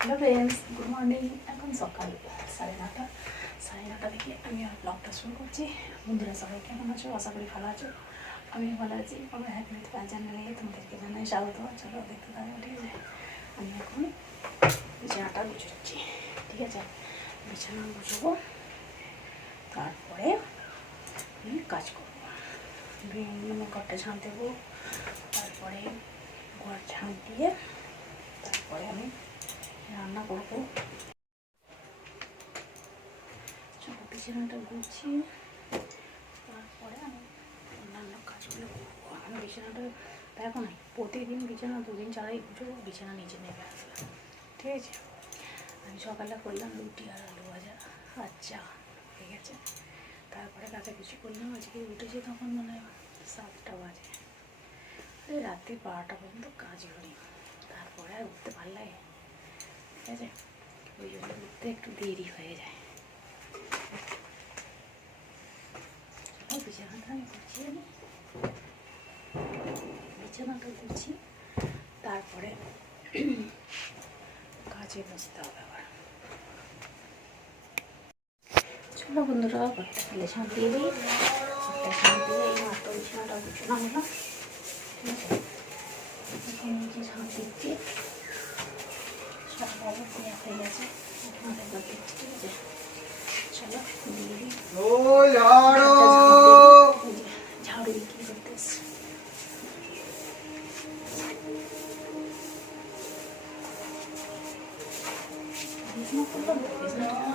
Hello friends, good morning. এখন সকাল 9:30 থেকে আমি আর ব্লগটা শুরু করছি। বন্ধুরা সবাই কেমন আছো? আশা করি ভালো আছো। আমি ভালো আছি। আমার হ্যাপি উইথ পাঁচ চ্যানেলে তোমাদেরকে জানাই স্বাগত। চলো দেখতে থাকো, ঠিক আছে? আমি এখন বিছানাটা গুছোচ্ছি, ঠিক আছে? বিছানা গুছবো, তারপরে আমি কাজ করবো। ঘরটা ঝাঁট দেবো, তারপরে ঘর ঝাঁট দিয়ে তারপরে আমি রান্না করবো। চলো বিছানাটা গুছিয়ে তারপরে আমি অন্যান্য কাজগুলো করবো। আমি বিছানাটা দেখো না, প্রতিদিন বিছানা 2 দিন ছাড়াই গুছবো, বিছানা নিচে নেমে আসবে, ঠিক আছে? আমি সকালে করলাম রুটি আর আলু ভাজা আর চা, ঠিক আছে? তারপরে কাছাকুচি করলাম। আজকে উঠেছি তখন মানে 7টা বাজে, রাত্রি 12টা পর্যন্ত কাজ করি, তারপরে আর উঠতে পারলে, ঠিক আছে? ওই জন্য উঠতে একটু দেরি হয়ে যায়। বিছানাটা আমি গুছিয়ে নিই, বিছানাটা গুছি, তারপরে কাজে বসতে হবে আবার। চলো বন্ধুরা, ঘরটা ফেলে ঝাঁট দিয়ে দিই। ঘরটা ঝাঁট দিয়ে এই মাত্র বিছানাটা গুছানো হলো, ঠিক আছে? এখন নিচে ঝাঁট দিচ্ছি, সব বাবু দেওয়া হয়ে গেছে, এখন একবার দিচ্ছি, ঠিক আছে? চলো দিয়ে দিই। ঝাড়ু বিক্রি করতে এসছি। বিছানা করলাম, বিছানাটা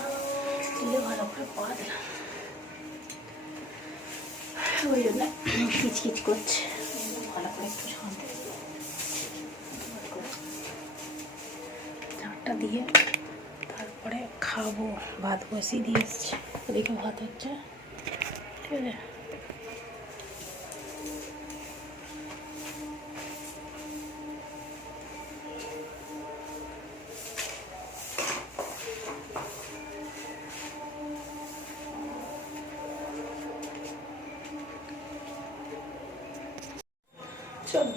তুলে ভালো করে পড়া দিলাম, ওই জন্য খিচখিচ করছে। ভালো করে একটু শান্তি ঝাঁটটা দিয়ে তারপরে খাবো। ভাত বসিয়ে দিয়ে এসছি, ওদিকে ভাত হচ্ছে, ঠিক আছে? চলো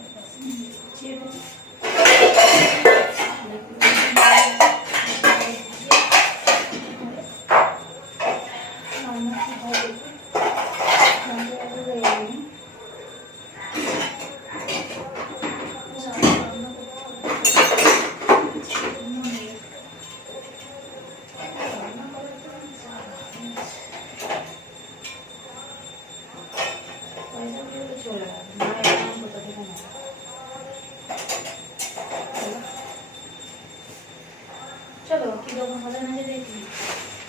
চলো কি রকম হবে না দেখি।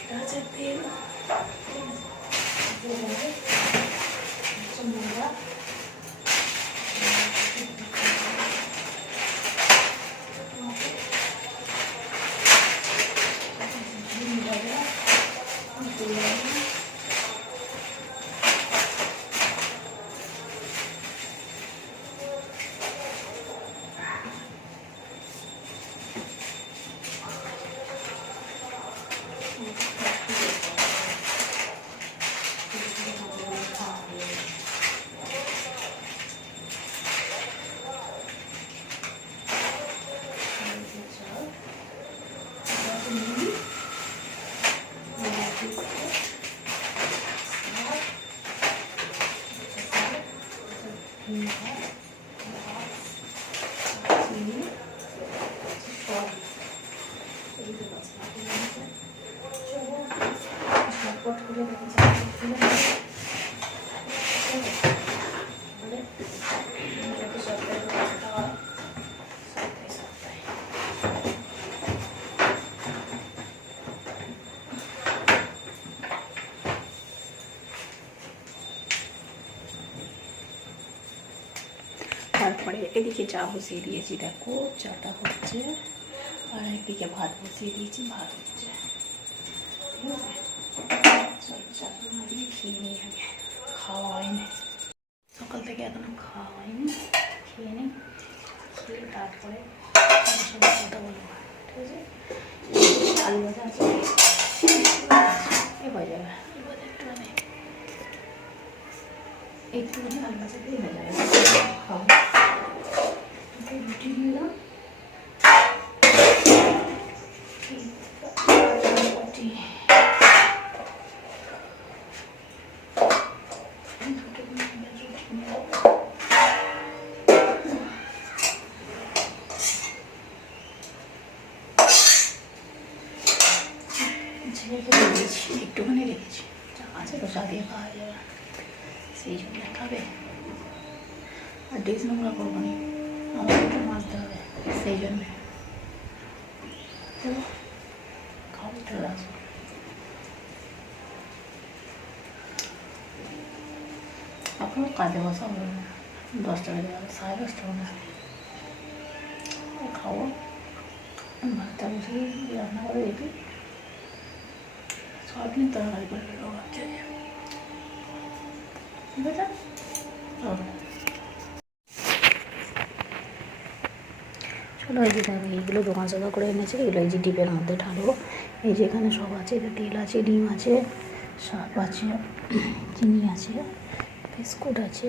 এটা হচ্ছে তেল, মোড়া, তারপরে এদিকে চা বসিয়ে দিয়েছি, দেখো চাটা হচ্ছে, আর একদিকে ভাত বসিয়ে দিয়েছি, ভাত হচ্ছে, ঠিক আছে? চাটা মারিয়ে খেয়ে নিই আগে, খাওয়া হয়নি সকাল থেকে, এখনো খাওয়া হয়নি। খেয়ে নিই, খেয়ে তারপরে সঙ্গে কথা বলবো, ঠিক আছে? আলু ভাজা আছে, এ হয়ে যাবে। আলু ভাজা একটুখানি আলু ভাজা দিয়ে হয়ে যাবে, খাবো। রুটি নিলাম, রেখে দিয়েছি, একটুখানি রেখেছি, চা আছে তো চা দিয়ে খাওয়া যাবে, সেই জন্য খাবে। আর ডিশ নোংরা করবো না, আমার একটু মাজতে হবে, সেই জন্যে তো খাওয়া চলে আসবো। এখনও কাজে বসা হবে না, 10টা বেজে গেল, 10:30 হবে না। খাবো, ভাতটা বসে রান্না করে রেখে সয়াবিন তরকারি করে দেবো ভাবছি, ঠিক আছে। চলো এই যে দেখো এইগুলো দোকান সাদা করে এনেছে, এগুলো এই যে ডিপের মধ্যে ঢালবো। এই যে এখানে সব আছে, এটা তেল আছে, ডিম আছে, সাপ আছে, চিনি আছে, বিস্কুট আছে,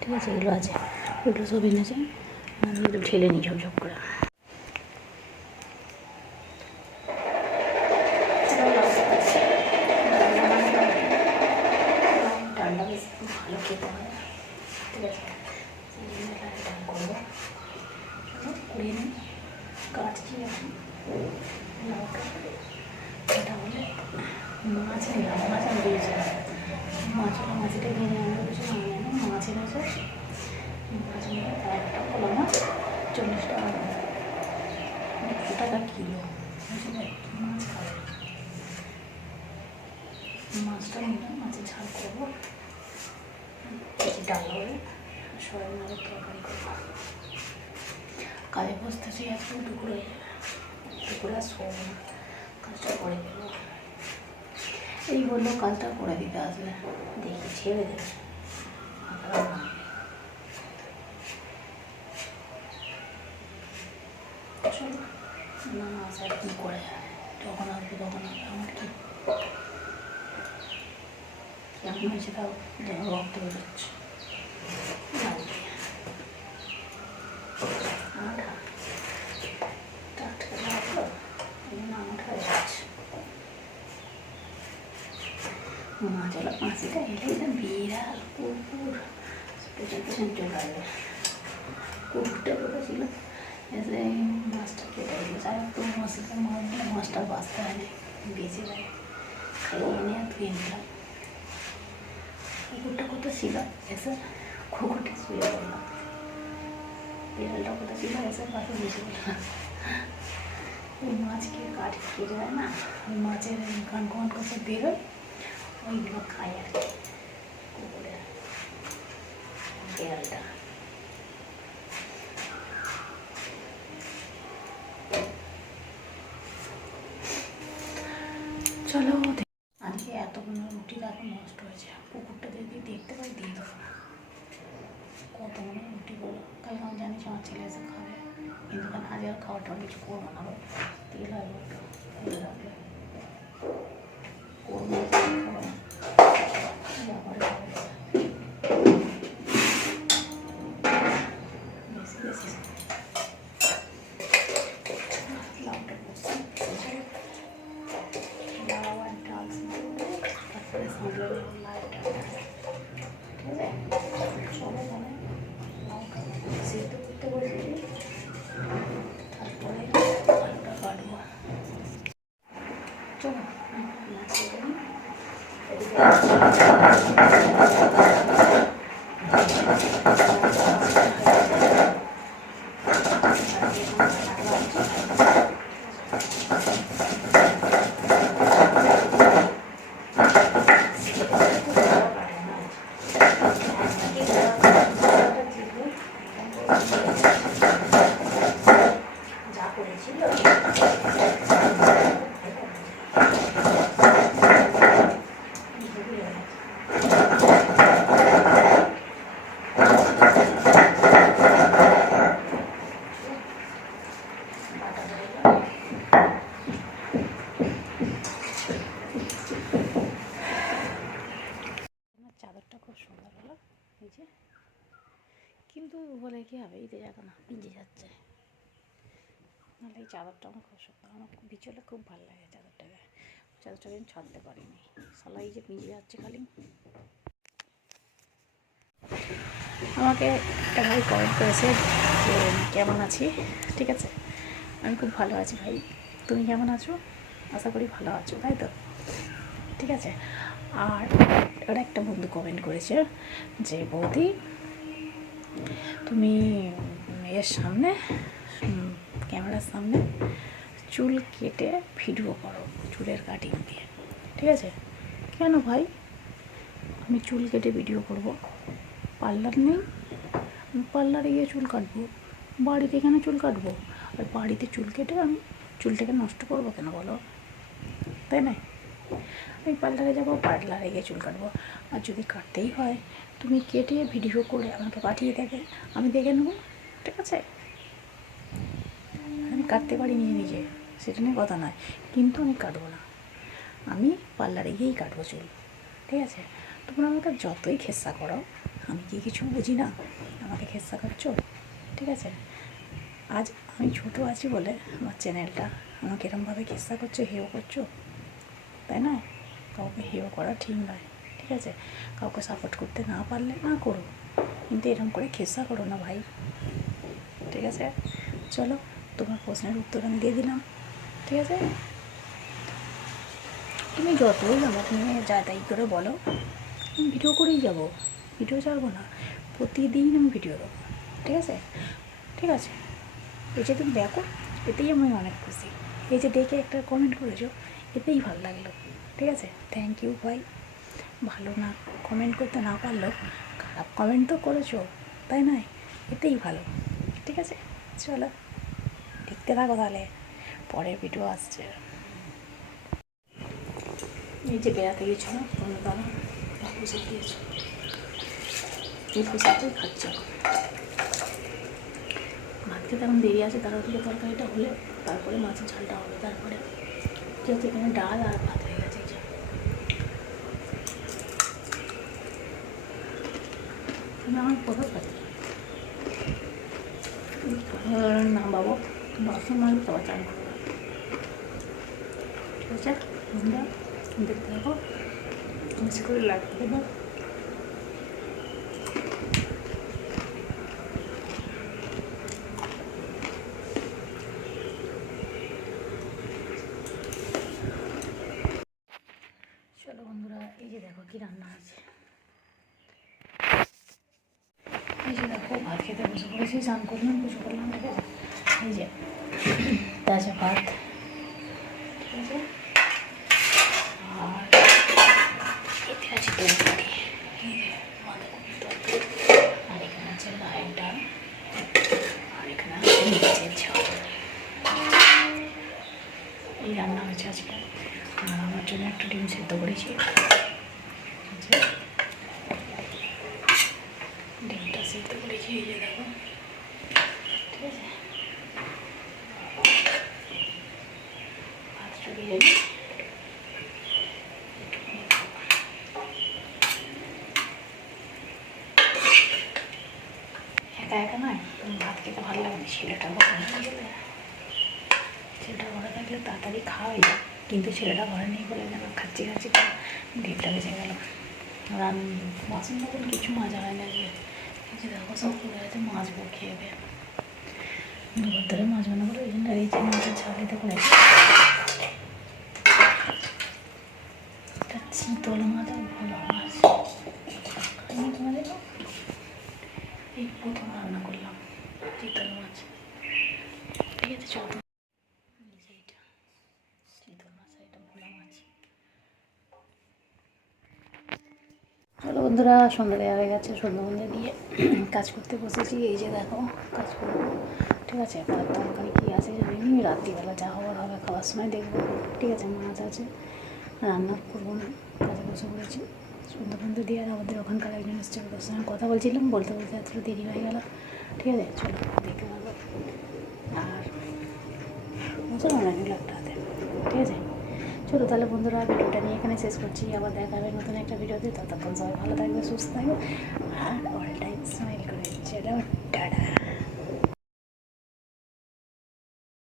ঠিক আছে, এগুলো আছে, এগুলো সব এনেছে। আমি এগুলো ঢেলে নিই ঝপঝপ করে। ডালটা বেশ ভালো খেতে হয়, ঠিক আছে, ডাল করবো। চলো করে নিই, কাটছি এখন লাউটা। এটা হলে মাছ নিলাম, মাছ আমি দিয়েছিলাম, মাছটা কিনে আনতে বলছি, মাছ এনেছে, মাছ নিয়ে একটা বলো মাছ 40 টাকা, 2 টাকা কিলো, বুঝলে মাছ খাবে। মাছটা নিলাম, মাছের ঝাল করবো, ডাল হবে, সয়াবিন আলুর তরকারি করবো। কাজে বসতেছি, একদম দুপুর হয়ে যাবে, দুপুরে আর শোবো না, কাজটা করে দেবো। এই বললো কাজটা করে দিতে আসবে, দেখি ছেড়ে দেবে। চলো না আসার কী করে যায়, যখন আসবে তখন আসবে, আমার কি কেমন হয়েছে তাও যেন রক্ত বেরোচ্ছে, মাছওয়ালা পাঁচিটা এলে একদম বিরাট কুকুর পেছন পেছন চলে আসবে। কুকুরটা বলেছিল এসে মাছটা কেটে দিল, আর একটু মশলা মাছ দিলে মাছটা বাঁচতে হয় না, বেঁচে যায়, খাইয়ে এনে আর ধুয়ে নিলাম। কুকুরটা কোথাও ছিল, এসে কুকুরটা শুয়ে পড়লাম, বিড়ালটা কোথাও ছিল, এসে পাশে বসে পড়লাম। ওই মাছকে কেটে দেয় না, ওই মাছের গান গান করতে বেরোয়, ওইগুলো খায় আর কি কুকুরের, বিড়ালটা। চলো আজকে এতগুলো রুটি দেখো নষ্ট হয়েছে, কুকুরটা যদি দেখতে পাই দিয়ে দেবো। কতগুলো রুটি বলো, কারণ আমি জানিস আমার ছেলে এসে খাবে, কিন্তু কেন আজ আর খাওয়াটা কিছু করবো না, তেল হয় বলতো তেল রাখবে করবো খাবো না, বেশি বেশি লাউটা করছি, লাউ আর ডাল তারপরে সামলে লাউটা, ঠিক আছে। চলো তাহলে লাউটা সিদ্ধ করতে বসেছি, তারপরে আলুটা কাটবো। চলো যা করেছিল চাদরটা খুব সুন্দর হলো, এই যে, কিন্তু বলে কি হবে, এই যে দেখো না ভিজে যাচ্ছে, নাহলে এই চাদরটা আমার খুব সুন্দর, আমার বিচলে খুব ভালো লাগে চাদরটাকে, চাদরটাকে আমি ছাড়তে পারিনি, সালা এই যে ভিজে যাচ্ছে খালি। আমাকে একটা ভাই কমেন্ট করেছে যে কেমন আছি, ঠিক আছে, আমি খুব ভালো আছি ভাই, তুমি কেমন আছো, আশা করি ভালো আছো, তাই তো। ঠিক আছে। আর ওরা একটা বন্ধু কমেন্ট করেছে যে বৌদি তুমি এর সামনে ক্যামেরার সামনে চুল কেটে ভিডিও করো চুলের কাটিং দিয়ে। ঠিক আছে, কেন ভাই আমি চুল কেটে ভিডিও করব? পার্লার নেই, আমি পার্লারে গিয়ে চুল কাটবো, বাড়িতে এখানে চুল কাটবো? আর বাড়িতে চুল কেটে আমি চুলটাকে নষ্ট করবো কেন বলো? তাই না? আমি পার্লারে যাবো, পার্লারে গিয়ে চুল কাটবো। আর যদি কাটতেই হয় তুমি কেটে ভিডিও করে আমাকে পাঠিয়ে দেবে, আমি দেখে নেবো। ঠিক আছে, আমি কাটতে পারি নিজে নিজে, সেটা নিয়ে কথা নয়, কিন্তু আমি কাটবো না, আমি পার্লারে গিয়েই কাটবো চুল। ঠিক আছে, তোমরা আমাকে যতই খেসা করো, আমি কি কিছু বুঝি না আমাকে খেসা করছো? ঠিক আছে, আজ আমি ছোটো আছি বলে আমার চ্যানেলটা আমাকে এরমভাবে খেসা করছো, হেও করছো, তাই না? কাউকে হেও করা ঠিক নয়। ঠিক আছে, কাউকে সাপোর্ট করতে না পারলে না করো, কিন্তু এরকম করে খেসা করো না ভাই। ঠিক আছে, চলো তোমার প্রশ্নের উত্তর আমি দিয়ে দিলাম। ঠিক আছে, তুমি যতই আমাকে নিয়ে যা তাই করে বলো, আমি ভিডিও করেই যাবো, ভিডিও ছাড়বো না, প্রতিদিন আমি ভিডিও দেবো। ঠিক আছে, ঠিক আছে, এই যে তুমি দেখো, এতেই আমি অনেক খুশি। এই যে দেখে একটা কমেন্ট করেছো, এতেই ভালো লাগলো। ঠিক আছে, থ্যাংক ইউ ভাই। ভালো না কমেন্ট করতে না পারলেও খারাপ কমেন্ট তো করেছো, তাই নয়? এতেই ভালো। ঠিক আছে, চলো দেখতে থাকো তাহলে, পরের ভিডিও আসছে। এই যে বেড়াতে গেছিলো তোমরা, দাদা বসে দিয়েছো, এই পোশাকটাই খাচ্ছে। ভাত খেতে এখন দেরি আছে, তার ওদিকে তরকারিটা হলে তারপরে মাছের ঝালটা হবে, তারপরে যেহেতু এখানে ডাল আর ভাত হয়ে গেছে। তুমি আমার কোথাও খাচ্ছ না বাবু, বাসন মাঝে সবাই চান করবে। ঠিক আছে, তোমরা দেখতে থাকো, বেশি করে লাগতে দেবো। চলো বন্ধুরা, এই যে দেখো কি রান্না আছে। এই যে দেখো ভাত খেতে বসে পড়েছি, স্নান করলাম, পুজো করলাম। ঠিক আছে, এই যে তাজা ভাত, ঠিক আছে, আর এতে আছে তরকারি, এই যে বাঁধাকপির তরকারি, আর এখানে আছে লাইট ডাল, আর এখানে আছে মাছের ঝাল। এই রান্না হয়েছে আজকে। আর আমার জন্য একটা ডিম সেদ্ধ করেছি, ডিমটা সেদ্ধ করেছি, এই যে দেখো। ঠিক আছে, ভাত চড়িয়ে যাবে। একা একা নয়, ভাত খেতে ভালো লাগে, ছেলেটা ঘরে নিয়ে গেলে, ছেলেটা ঘরে থাকলে তাড়াতাড়ি খাওয়া হয়ে যায়, কিন্তু ছেলেটা ঘরে নিয়ে গেলে যেন খাচ্ছি খাচ্ছি তো ডিমটা বেঁচে গেল। বাসন তখন কিছু মাজা হয় না, যে দেখো সব পড়ে গেছে, মাজবো খেয়ে দিয়ে, দুবার ধরে মাজবো না বলে ওই জন্য এই যে মাছের ঝালিতে করেছি। এটা চিতল মাছ আর ভোলা মাছ, খাইনি তোমাদের, এই প্রথম রান্না করলাম চিতল মাছ। ঠিক আছে, চলো এইটা চিতল মাছ, এটা ভোলা মাছ। চলো বন্ধুরা, সন্ধ্যা দেওয়া হয়ে গেছে, সন্ধ্যা দিয়ে কাজ করতে বসেছি। এই যে দেখো কাজ করবো। ঠিক আছে, এবার তরকারি কী আছে জানি, রাত্রিবেলা যা হওয়ার হবে খাওয়ার সময় দেখবো। ঠিক আছে, মাছ আছে, রান্না করবো না, কাজে বসে পড়েছি। সন্ধ্যা দিয়ে আর আমাদের ওখানকার একজন এসছে, ওদের সঙ্গে কথা বলছিলাম, বলতে বলতে এত দেরি হয়ে গেল। ঠিক আছে, চলো দেখে নেবো। আর বুঝলাম না একটা হাতে। ঠিক আছে, চলো তাহলে বন্ধুরা, ভিডিওটা নিয়ে এখানে শেষ করছি। আবার দেখা হবে নতুন একটা ভিডিওতে, ততক্ষণ সবাই ভালো থাকবে, সুস্থ থাকবে, আর অল টাইম স্মাইল করে। চলো টাটা।